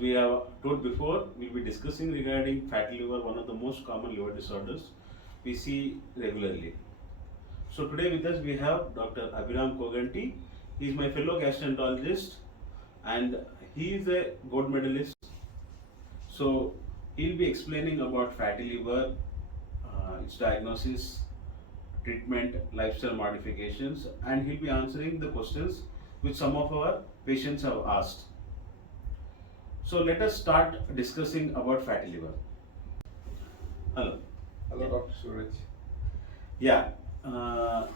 we have told before, we'll be discussing regarding fatty liver, one of the most common liver disorders we see regularly. So today with us we have Dr. Abhiram Koganti. He is my fellow gastroenterologist and he is a gold medalist. So he'll be explaining about fatty liver, its diagnosis, treatment, lifestyle modifications, and he'll be answering the questions which some of our patients have asked. So let us start discussing about fatty liver. Hello. Hello, Dr. Suraj. Yeah, uh,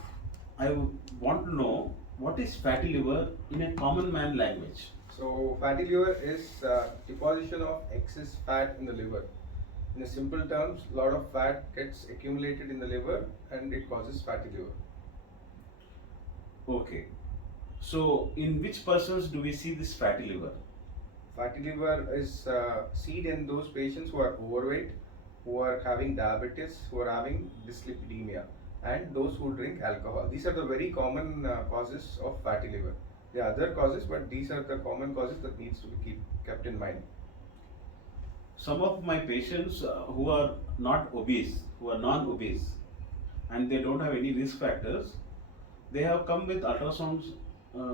want to know what is fatty liver in a common man language. So, fatty liver is deposition of excess fat in the liver. In a simple terms, a lot of fat gets accumulated in the liver and it causes fatty liver. Okay. So in which persons do we see this fatty liver? Fatty liver is seen in those patients who are overweight, who are having diabetes, who are having dyslipidemia, and those who drink alcohol. These are the very common causes of fatty liver. There are other causes, but these are the common causes that needs to be kept in mind. Some of my patients who are not obese, who are non-obese, and they don't have any risk factors, they have come with ultrasounds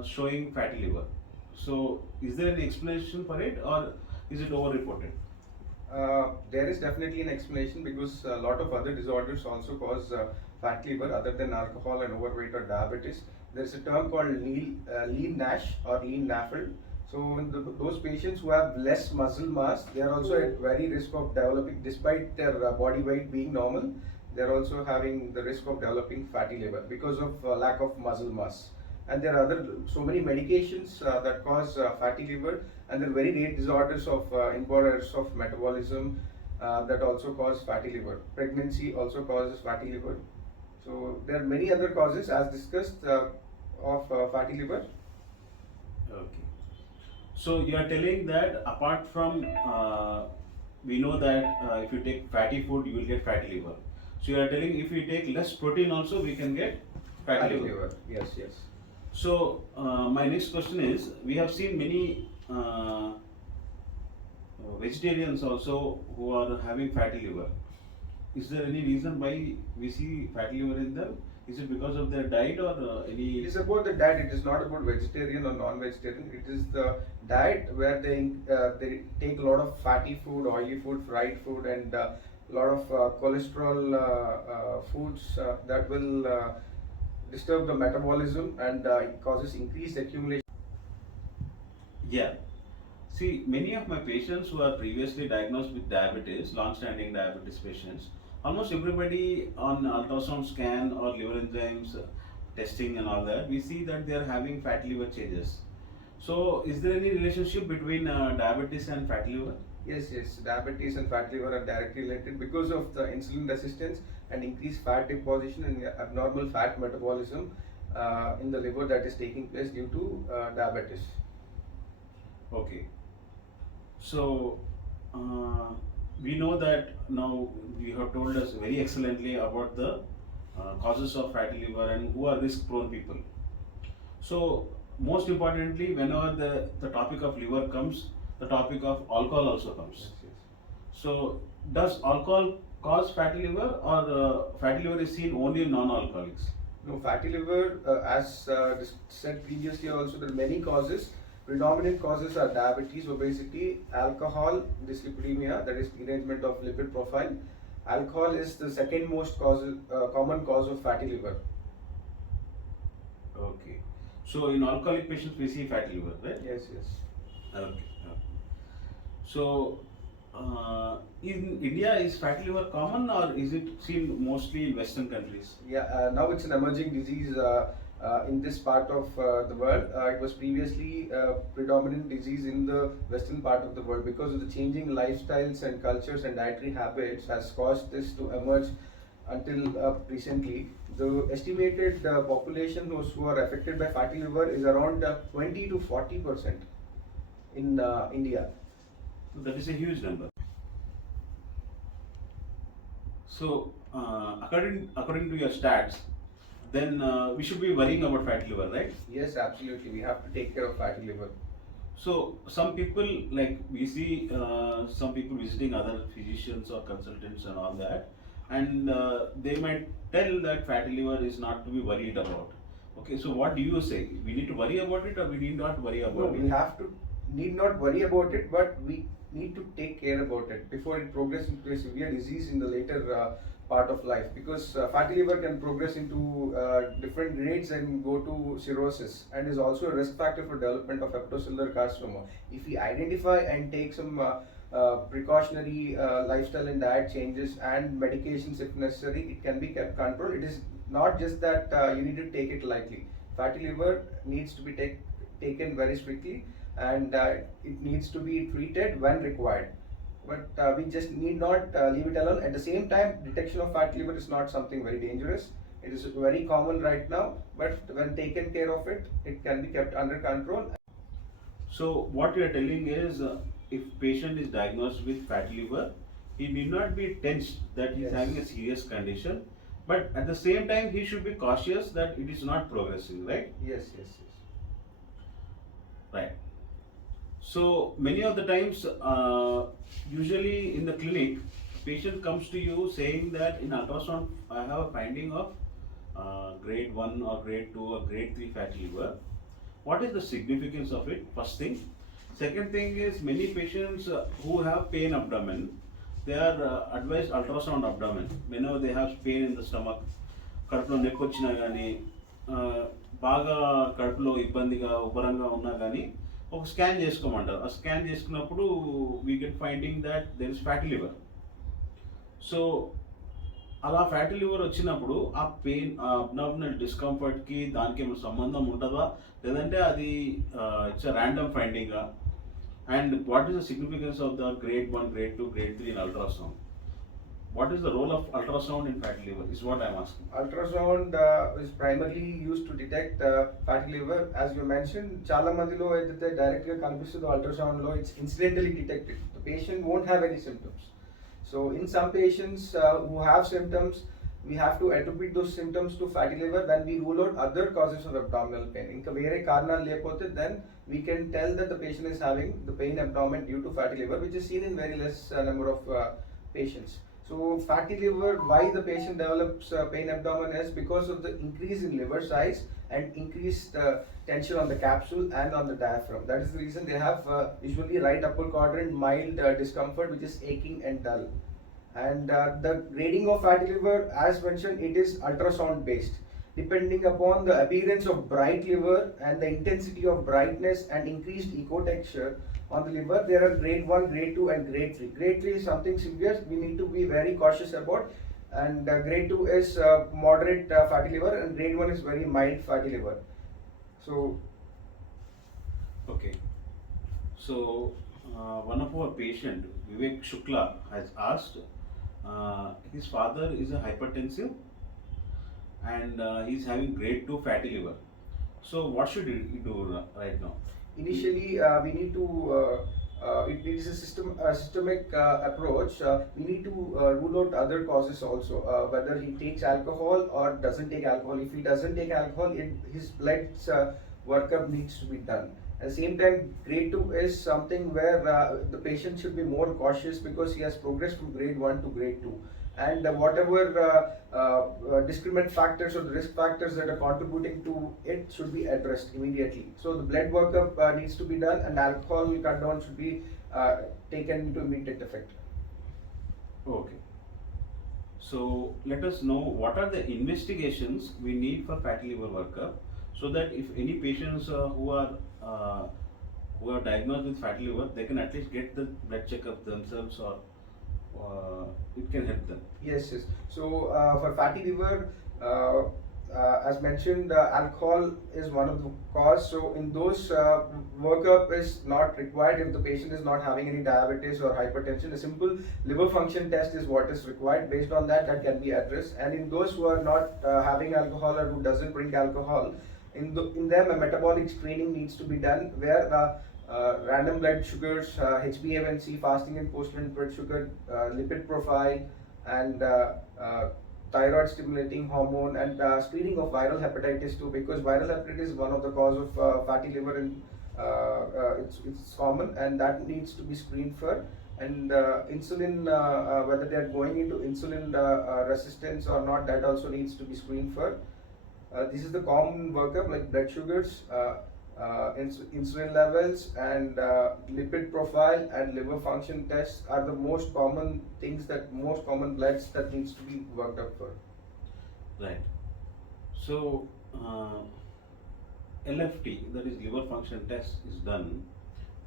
showing fatty liver. So, is there any explanation for it, or is it over-reported? There is definitely an explanation because a lot of other disorders also cause fatty liver other than alcohol and overweight or diabetes. There is a term called lean NASH or lean NAFLD. So in those patients who have less muscle mass, they are also at very risk of developing, despite their body weight being normal, they are also having the risk of developing fatty liver because of lack of muscle mass. And there are so many medications that cause fatty liver, and there are very rare disorders of inborn errors of metabolism that also cause fatty liver. Pregnancy also causes fatty liver. So there are many other causes as discussed of fatty liver. Okay. So you are telling that apart from we know that if you take fatty food, you will get fatty liver. So you are telling if we take less protein also, we can get fatty liver. Yes, yes. So my next question is: we have seen many vegetarians also who are having fatty liver. Is there any reason why we see fatty liver in them? Is it because of their diet or any? It is about the diet. It is not about vegetarian or non-vegetarian. It is the diet where they take a lot of fatty food, oily food, fried food, and a lot of cholesterol foods that will disturb the metabolism and it causes increased accumulation. Yeah. See, many of my patients who are previously diagnosed with diabetes, long-standing diabetes patients, almost everybody on ultrasound scan or liver enzymes testing and all that, we see that they are having fatty liver changes. So, is there any relationship between diabetes and fatty liver? Yes, yes. Diabetes and fatty liver are directly related because of the insulin resistance and increased fat deposition and abnormal fat metabolism in the liver that is taking place due to diabetes. Okay. So, we know that now you have told us very excellently about the causes of fatty liver and who are risk prone people. So, most importantly, whenever the topic of liver comes, the topic of alcohol also comes. Yes, yes. So, does alcohol cause fatty liver, or fatty liver is seen only in non-alcoholics? No, fatty liver, as said previously, also there are many causes. Predominant causes are diabetes, obesity, alcohol, dyslipidemia, that is derangement of lipid profile. Alcohol is the second most common cause of fatty liver. Okay. So, in alcoholic patients, we see fatty liver, right? Yes, yes. Okay. Okay. So, in India, is fatty liver common, or is it seen mostly in Western countries? Yeah, now it's an emerging disease in this part of the world. It was previously a predominant disease in the western part of the world because of the changing lifestyles and cultures and dietary habits has caused this to emerge until recently. The estimated population who are affected by fatty liver is around 20 to 40% in India. So that is a huge number. So, according to your stats, then we should be worrying about fatty liver, right? Yes, absolutely. We have to take care of fatty liver. So some people, like we see some people visiting other physicians or consultants and all that, and they might tell that fatty liver is not to be worried about. Okay, so what do you say? We need to worry about it, or we need not worry No, about we it? have to need not worry about it, but we need to take care about it before it progresses into a severe disease in the later part of life. Because fatty liver can progress into different grades and go to cirrhosis, and is also a risk factor for development of hepatocellular carcinoma. If we identify and take some precautionary lifestyle and diet changes and medications if necessary, it can be kept controlled. It is not just that you need to take it lightly. Fatty liver needs to be taken very strictly, and it needs to be treated when required. But we just need not leave it alone. At the same time, detection of fatty liver is not something very dangerous. It is very common right now, but when taken care of it, it can be kept under control. So what you are telling is, if patient is diagnosed with fatty liver, he need not be tense that he is Yes. having a serious condition, but at the same time he should be cautious that it is not progressing, right? Yes, yes, yes. Right. So many of the times, usually in the clinic, patient comes to you saying that in ultrasound I have a finding of grade 1 or grade 2 or grade 3 fatty liver. What is the significance of it? First thing. Second thing is, many patients who have pain abdomen, they are advised ultrasound abdomen whenever they have pain in the stomach. కడుపులో నొప్పి వచ్చినా కానీ బాగా కడుపులో ఇబ్బందిగా ఉబ్బరంగా ఉన్నా కానీ ఒక స్కాన్ చేసుకోమంటారు. ఆ స్కాన్ చేసుకున్నప్పుడు we get finding that there is fatty liver. So అలా ఫ్యాటీ లివర్ వచ్చినప్పుడు ఆ పెయిన్, ఆ అబ్నార్మల్ డిస్కంఫర్ట్కి దానికి ఏమైనా సంబంధం ఉంటుందా, లేదంటే అది ఇట్స్ ర్యాండమ్ ఫైండింగా? And what is the significance of the grade 1, grade 2, grade 3 in ultrasound? What is the role of ultrasound in fatty liver is what I am asking. Ultrasound is primarily used to detect fatty liver. As you mentioned, చాలా మందిలో ఏదైతే direct గా కనిపిస్తుందో ultrasound లో it's ఇన్సిడెంటally detected. The patient won't have any symptoms. So in some patients who have symptoms, we have to attribute those symptoms to fatty liver. When we rule out other causes of abdominal pain, ఇంకా వేరే కారణాలు లేకపోతే then we can tell that the patient is having the pain abdomen due to fatty liver, which is seen in very less number of patients. So fatty liver, why the patient develops pain abdomen is because of the increase in liver size and increased tension on the capsule and on the diaphragm. That is the reason they have usually right upper quadrant mild discomfort, which is aching and dull. And the grading of fatty liver, as mentioned, it is ultrasound based. Depending upon the appearance of bright liver and the intensity of brightness and increased echo texture on the liver, there are grade 1, grade 2 and grade 3. Grade 3 is something severe we need to be very cautious about, and grade 2 is moderate fatty liver, and grade 1 is very mild fatty liver. So Okay. So one of our patient, Vivek Shukla, has asked, his father is a hypertensive and he's having grade 2 fatty liver. So what should he do right now? initially we need to it is a systemic approach. We need to rule out other causes also, whether he takes alcohol or doesn't take alcohol. If he doesn't take alcohol, his blood's workup needs to be done. At the same time, grade 2 is something where the patient should be more cautious because he has progressed from grade 1 to grade 2. And whatever discriminant factors or the risk factors that are contributing to it should be addressed immediately. So the blood workup needs to be done, and alcohol cut down should be taken into immediate effect. Okay. So let us know what are the investigations we need for fatty liver workup, so that if any patients who are diagnosed with fatty liver, they can at least get the blood checkup themselves, or it can help them. Yes, yes. So for fatty liver, as mentioned, alcohol is one of the cause. So in those, workup is not required if the patient is not having any diabetes or hypertension. A simple liver function test is what is required. Based on that, that can be addressed. And in those who are not having alcohol or who doesn't drink alcohol, in them a metabolic screening needs to be done, where random blood sugars, HbA1c, fasting and post-meal blood sugar, lipid profile, and thyroid stimulating hormone, and screening of viral hepatitis too, because viral hepatitis is one of the cause of fatty liver in it's common, and that needs to be screened for. And insulin, whether they are going into insulin resistance or not, that also needs to be screened for. This is the common workup, like blood sugars, insulin levels, and lipid profile and liver function tests are the most common things, that most common bloods that needs to be worked up for. Right. So, LFT, that is liver function test, is done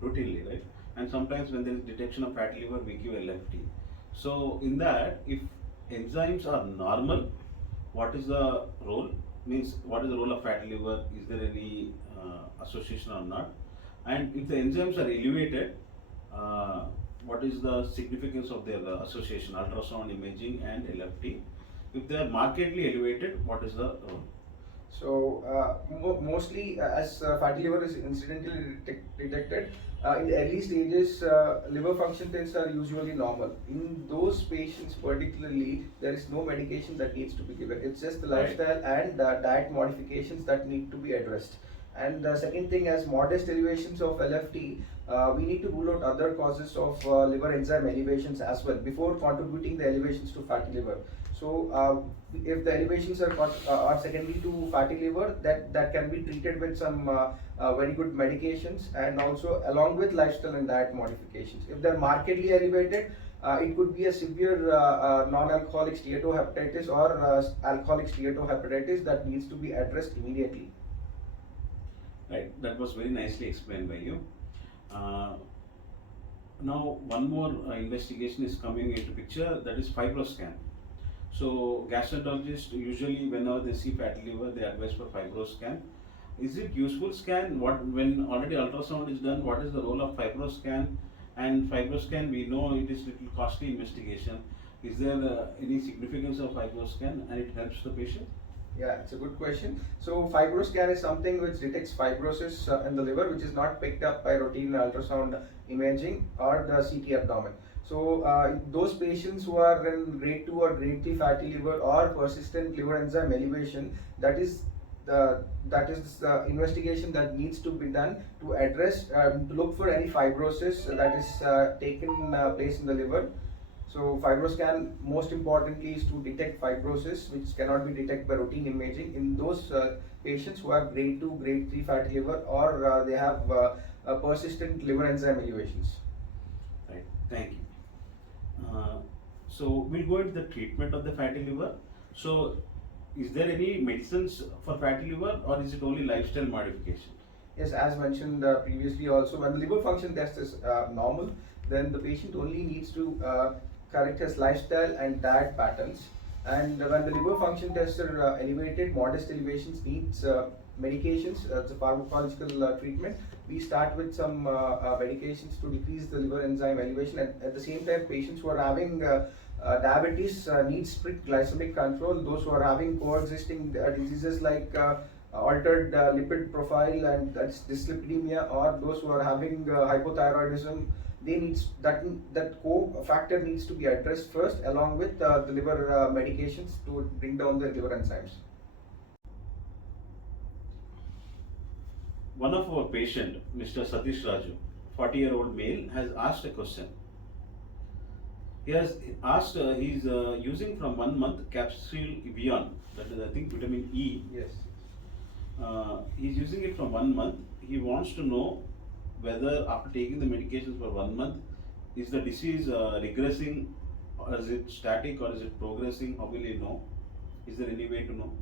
routinely, right? And sometimes when there is detection of fatty liver, we give LFT. So, in that, if enzymes are normal, what is the role? Means, what is the role of fatty liver? Is there any association or not? And if the enzymes are elevated, what is the significance of their association, ultrasound imaging and LFT? If they are markedly elevated, what is the role? So mostly, as fatty liver is incidentally detected in the early stages, liver function tests are usually normal. In those patients particularly, there is no medication that needs to be given. It's just the Right. lifestyle and diet modifications that need to be addressed. And the second thing, as modest elevations of LFT, we need to rule out other causes of liver enzyme elevations as well before contributing the elevations to fatty liver. So, if the elevations are secondary to fatty liver, that can be treated with some very good medications, and also along with lifestyle and diet modifications. If they're markedly elevated, it could be a severe non-alcoholic steatohepatitis or alcoholic steatohepatitis that needs to be addressed immediately. Right, that was very nicely explained by you. Now, one more investigation is coming into picture, that is fibroscan. So, gastroenterologists usually, whenever they see fatty liver, they advise for fibroscan. Is it useful scan? What, when already ultrasound is done, what is the role of fibroscan? And fibroscan, we know it is little costly investigation. Is there any significance of fibroscan, and it helps the patient? Yeah, it's a good question. So fibroscan is something which detects fibrosis in the liver, which is not picked up by routine ultrasound imaging or the CT abdomen. So those patients who are in grade 2 or grade 3 fatty liver or persistent liver enzyme elevation, that is the investigation that needs to be done to address, to look for any fibrosis that is taken place in the liver. So fibroscan, most importantly, is to detect fibrosis, which cannot be detected by routine imaging in those patients who have grade 2, grade 3 fatty liver, or they have persistent liver enzyme elevations. Right, thank you. So we'll go into the treatment of the fatty liver. So, is there any medicines for fatty liver, or is it only lifestyle modification? Yes, as mentioned previously also, when the liver function test is normal, then the patient only needs to correct his lifestyle and diet patterns. And when the liver function tests are elevated, modest elevations needs medications, it's a pharmacological treatment. We start with some medications to decrease the liver enzyme elevation. At the same time, patients who are having diabetes need strict glycemic control. Those who are having coexisting diseases like altered lipid profile, and that's dyslipidemia, or those who are having hypothyroidism, they needs that co-factor needs to be addressed first, along with the liver medications to bring down the liver enzymes. One of our patient, Mr. Satish Raju, 40-year-old male, has asked a question. He has asked, he's using from 1 month capsule Evion, that is I think vitamin E. Yes. He's using it from 1 month. He wants to know whether after taking the medications for 1 month, is the disease regressing, or is it static, or is it progressing? How will he know? Is there any way to know?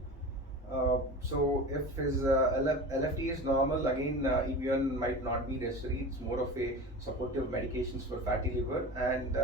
So if his LFT is normal, again Evion might not be necessary. It's more of a supportive medications for fatty liver, and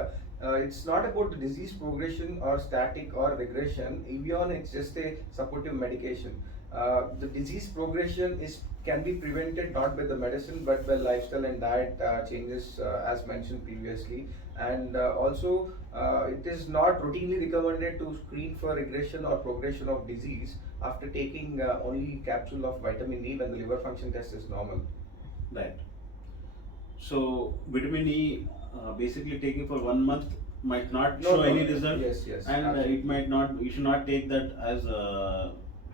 it's not about the disease progression or static or regression. Evion, it's just a supportive medication. The disease progression can be prevented not by the medicine but by lifestyle and diet changes, as mentioned previously. And also, it is not routinely recommended to screen for regression or progression of disease after taking only capsule of vitamin E when the liver function test is normal. Right. So vitamin E, basically taking for 1 month might not show any result. Yes, yes. And it might not. You should not take that as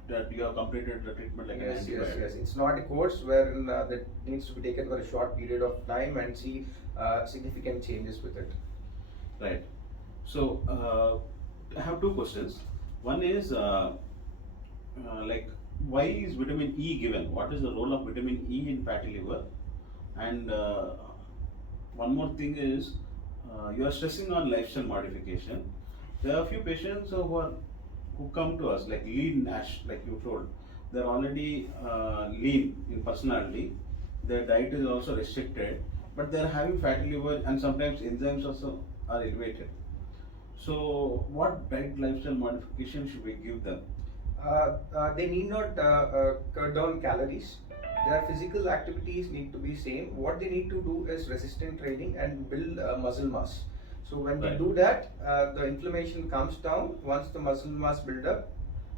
that you have completed the treatment like an Yes, yes, antibiotic. yes. It's not a course wherein that needs to be taken for a short period of time and see significant changes with it. Right. So I have two questions. One is like, why is vitamin E given? What is the role of vitamin E in fatty liver? And one more thing is, you are stressing on lifestyle modification. There are a few patients who come to us like lean NASH, like you told. They're already lean in personality. Their diet is also restricted, but they're having fatty liver and sometimes enzymes also are elevated. So, what diet lifestyle modification should we give them? They need not cut down calories. Their physical activities need to be same. What they need to do is resistant training and build muscle mass. So when they Right. do that, the inflammation comes down once the muscle mass build up,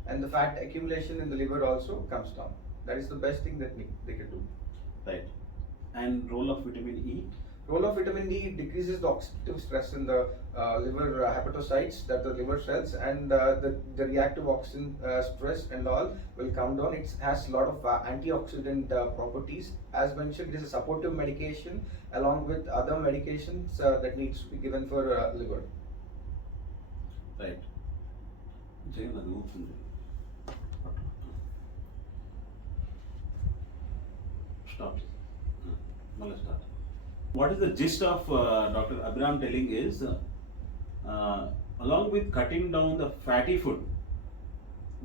and the fat accumulation in the liver also comes down. That is the best thing that they can do. Right. And role of vitamin E? Role of vitamin D decreases the oxidative stress in the liver hepatocytes, that the liver cells, and the reactive oxygen stress and all will come down. It has a lot of antioxidant properties. As mentioned, it is a supportive medication along with other medications that needs to be given for liver. Right. Jagan అది ఊపుతుంది. Stop. Mala start. What is the gist of Dr. Abhiram telling is, along with cutting down the fatty food,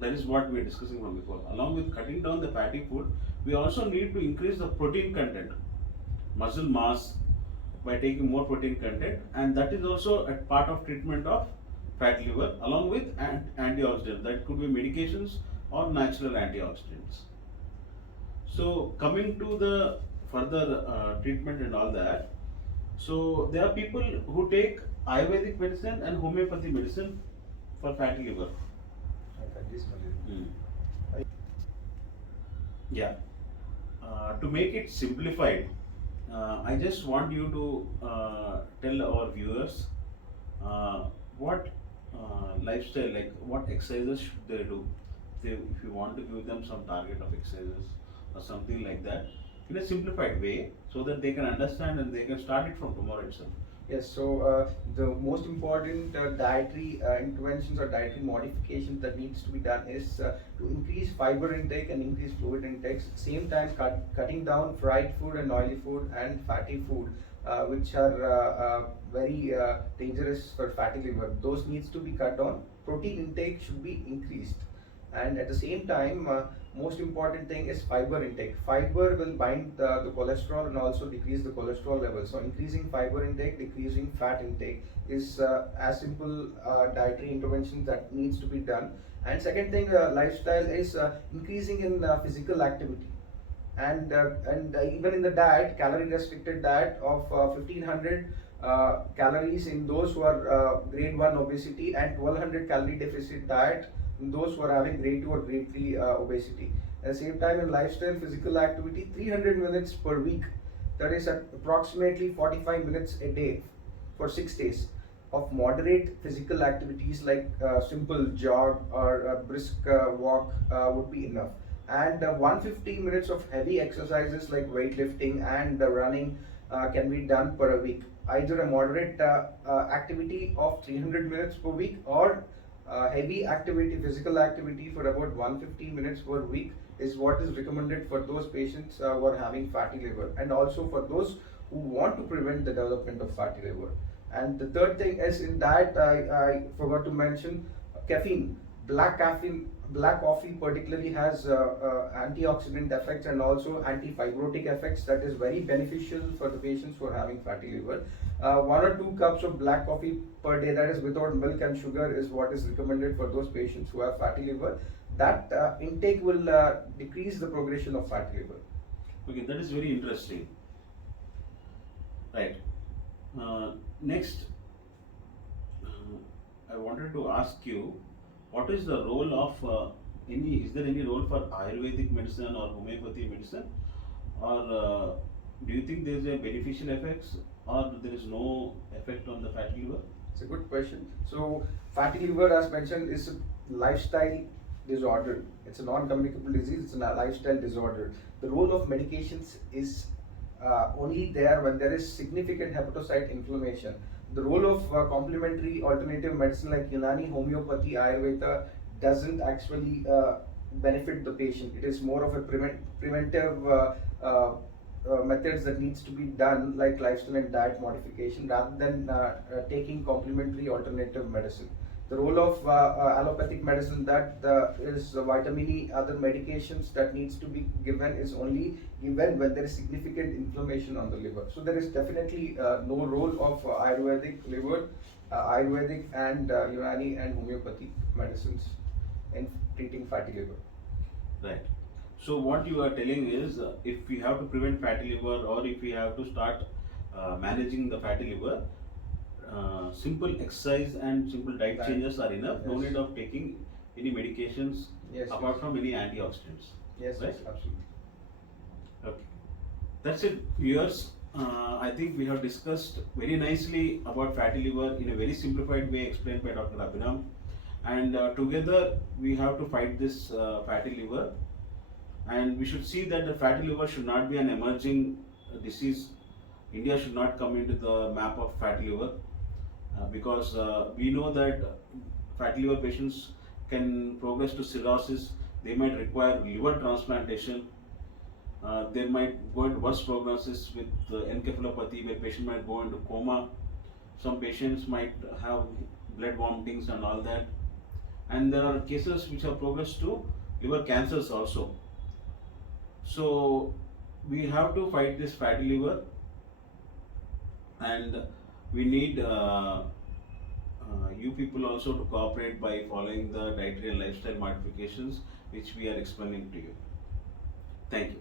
that is what we are discussing from before. Along with cutting down the fatty food, we also need to increase the protein content, muscle mass, by taking more protein content, and that is also a part of treatment of fatty liver, along with antioxidants. That could be medications or natural antioxidants. So coming to the further treatment and all that, so there are people who take Ayurvedic medicine and homeopathy medicine for fatty liver. Yeah. To make it simplified, I just want you to tell our viewers what lifestyle, like what exercises should they do. If you want to give them some target of exercises or something like that in a simplified way, so that they can understand and they can start it from tomorrow itself. Yes, so the most important dietary interventions or dietary modifications that needs to be done is to increase fiber intake and increase fluid intake. Same time, cutting down fried food and oily food and fatty food, which are very dangerous for fatty liver. Those needs to be cut down. Protein intake should be increased, and at the same time, most important thing is fiber intake. Fiber will bind the cholesterol and also decrease the cholesterol level. So increasing fiber intake, decreasing fat intake is as simple dietary intervention that needs to be done. And second thing, lifestyle is increasing in physical activity. And even in the diet, calorie restricted diet of 1500 calories in those who are grade 1 obesity, and 1200 calorie deficit diet in those who are having grade 2 or grade 3 obesity. At the same time, in lifestyle physical activity, 300 minutes per week, that is approximately 45 minutes a day for 6 days of moderate physical activities like simple jog or a brisk walk would be enough. And 150 minutes of heavy exercises like weightlifting and running can be done per a week. Either a moderate activity of 300 minutes per week, or heavy activity, physical activity for about 150 minutes per week is what is recommended for those patients who are having fatty liver, and also for those who want to prevent the development of fatty liver. And the third thing is in diet, I forgot to mention caffeine. Black coffee particularly has antioxidant effects and also anti-fibrotic effects that is very beneficial for the patients who are having fatty liver. 1 or 2 cups of black coffee per day, that is without milk and sugar, is what is recommended for those patients who have fatty liver. That intake will decrease the progression of fatty liver. Okay, that is very interesting. Right. Next, I wanted to ask you, what is the role of is there any role for Ayurvedic medicine or homeopathy medicine, or do you think there is a beneficial effects, or there is no effect on the fatty liver? It's a good question. So fatty liver, as mentioned, is a lifestyle disorder. It's a non-communicable disease. It's a lifestyle disorder. The role of medications is only there when there is significant hepatocyte inflammation. The role of complementary alternative medicine like Unani, homeopathy, Ayurveda doesn't actually benefit the patient. It is more of a preventive methods that needs to be done, like lifestyle and diet modification, rather than taking complementary alternative medicine. The role of allopathic medicine, that is vitamin E, other medications that needs to be given, is only given when there is significant inflammation on the liver. So there is definitely no role of Ayurvedic and Unani and homeopathic medicines in treating fatty liver. Right. So what you are telling is, if we have to prevent fatty liver, or if we have to start managing the fatty liver, simple exercise and simple diet Diet. changes are enough. No Yes. need of taking any medications Yes, apart yes. from any antioxidants. Yes, Right? yes, absolutely. Okay. That's it, viewers. I think we have discussed very nicely about fatty liver in a very simplified way explained by Dr. Abhinam. And together we have to fight this fatty liver. And we should see that the fatty liver should not be an emerging disease. India should not come into the map of fatty liver because we know that fatty liver patients can progress to cirrhosis. They might require liver transplantation. They might go into worse prognosis with encephalopathy, where patient might go into coma. Some patients might have blood vomitings and all that. And there are cases which have progressed to liver cancers also. So we have to fight this fatty liver, and we need you people also to cooperate by following the dietary and lifestyle modifications which we are explaining to you. Thank you.